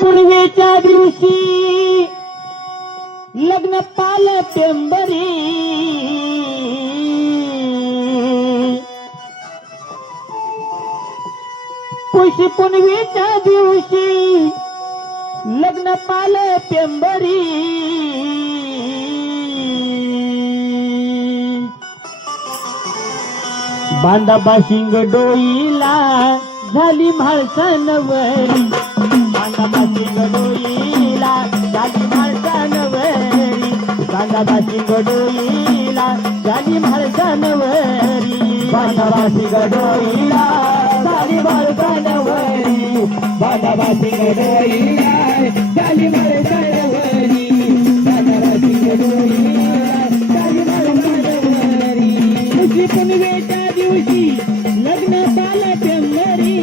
पूर्वेच्या दिवशी लग्न पाल पेंबरी पुषी पुनवेच्या दिवशी लग्न पाल पेंबरी बांधा बाशिंग डोईला झाली म्हाळसानवरी बांधा बाशिंग डोईला झाली म्हाळसानवरी बांधा बाशिंग डोईला झाली म्हाळसानवरी बांधा बाशिंग डोईला झाली म्हाळसानवरी बांधा बाशिंग डोईला झाली म्हाळसानवरी बांधा बाशिंग डोईला झाली म्हाळसानवरी खुशी पुनवेच्या दिवशी लग्न पाल पेंबरी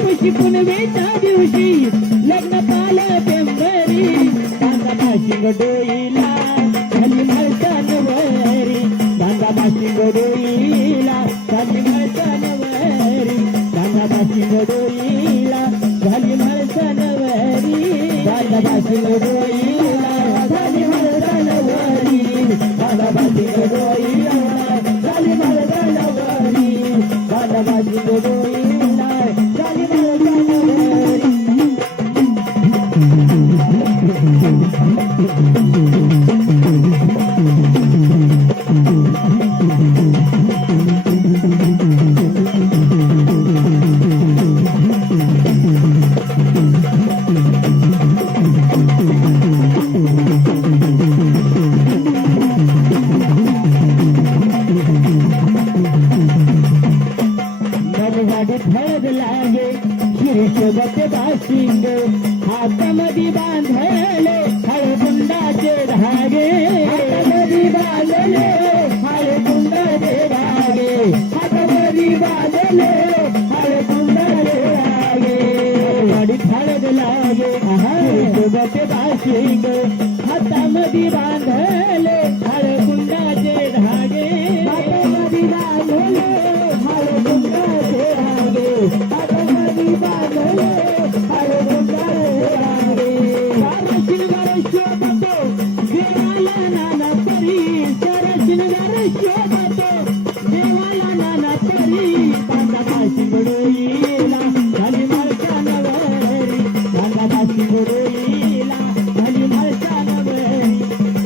खुशी पुनवेच्या दिवशी लग्न पाल पेंबरी बांधा बाशिंग डोईला झाली म्हाळसानवरी बांधा बाशिंग डोईला झाली म्हाळसानवरी बांधा बाशिंग डोईला झाली म्हाळसानवरी बांधा बाशिंग डोईला झाली म्हाळसानवरी बांधा बाशिंग डोईला झाली म्हाळसानवरी बांधा बाशिंग डोईला झाली म्हाळसानवरी हळद लागे शिरशोबत बाशिंग हातामध्ये बांधले हळकुंडाचे धागे हातामध्ये बांधले हळकुंडाचे धागे हातामध्ये बांधले हळकुंडाचे धागे गाडीत हळद लागे शिरशोबत बाशिंग हातामध्ये बांधले हळकुंडाचे धागे हातामध्ये बांधले हळकुंडाचे धागे हातामध्ये बांधले हळकुंडाचे धागे शिंगार शोभतो देवाला नाना तरी शिंगार शोभतो देवाला नाना तरी बांधा बाशिंग डोईला झाली म्हाळसानवरी बांधा बाशिंग डोईला झाली म्हाळसानवरी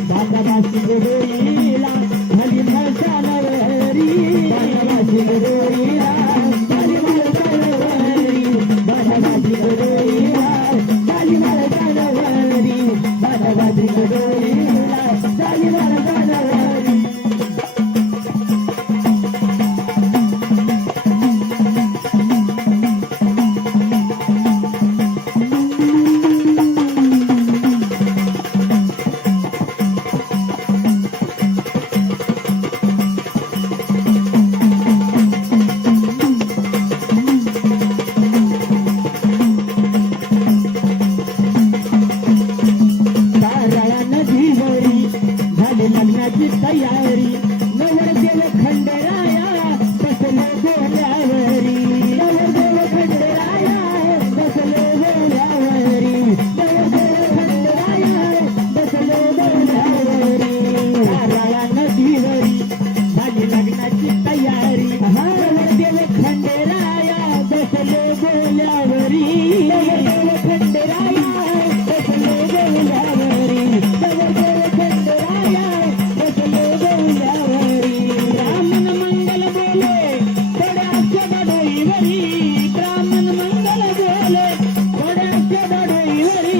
बांधा बाशिंग डोईला झाली म्हाळसानवरी बांधा बाशिंग डोईला झाली म्हाळसानवरी बांधा बाशिंग डोईला झाली म्हाळसानवरी बांधा बाशिंग डोईला झाली म्हाळसानवरी लग्नाची तयारी नवरदेव खंडेराया बसले बोल्यावरी नवरदेव खंडेराया बसले बोल्यावरी नवरदेव खंडेराया बसले बोल्यावरी राया नदीवरी झाली लग्नाची तयारी नवरदेव खंडेराया बसले बोल्यावरी नवरदेव खंडेराया बसले बोल्यावरी नवरदेव खंडेराया ब्राह्मण मंगल बोले थोड्याच्या डोईवरी ब्राह्मण मंगल बोले थोड्याच्या डोईवरी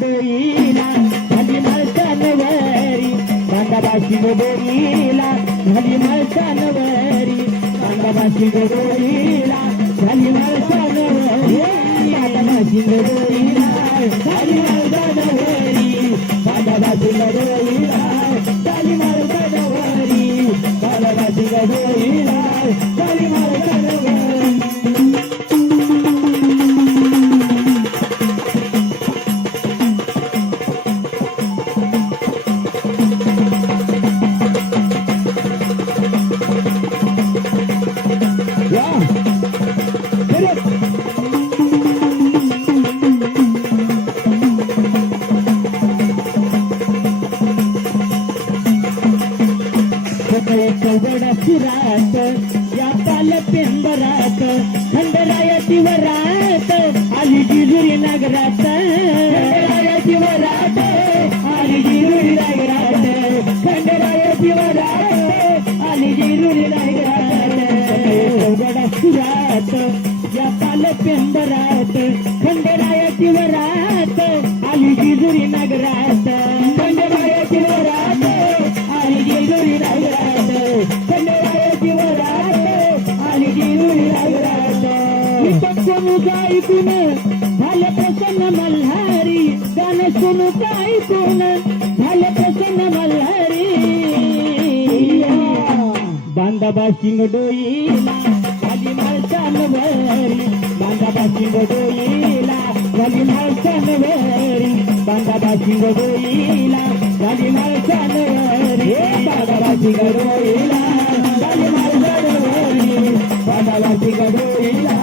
डोईला झाली म्हाळसानवरी बांधा बाशिंग डोईला झाली म्हाळसानवरी बांधा बाशिंग डोईला झाली म्हाळसानवरी बांधा बाशिंग डोईला झाली म्हाळसानवरी बांधा बाशिंग डोईला झाली म्हाळसानवरी बांधा बाशिंग डोईला झाली म्हाळसानवरी आली जिजुरी नगरात खंडेरायाची वरात आली जिजुरी नगरात खंडेरायाची वरात आली जिजुरी नगरात गडा सुरात या पाल पेंबरात खंडेरायाची वरात आली जिजुरी नगरात खंडेरायाची वरात आली जिजुरी नगरात खंडेरायाची वरात आली जिजुरी नगरात कोणू ऐकून झाले प्रसन्न मल्हारी गाणं सुनू ऐकून झाले प्रसन्न मल्हारी बांधाबा शिंग डोईला झाली माळसानवरी बांधाबा शिंग डोईला झाली माळसानवरी बांधाबा शिंग डोईला झाली माळसानवरी बांधाबा शिंग डोईला झाली माळसानवरी बांधाबा शिंग डोईला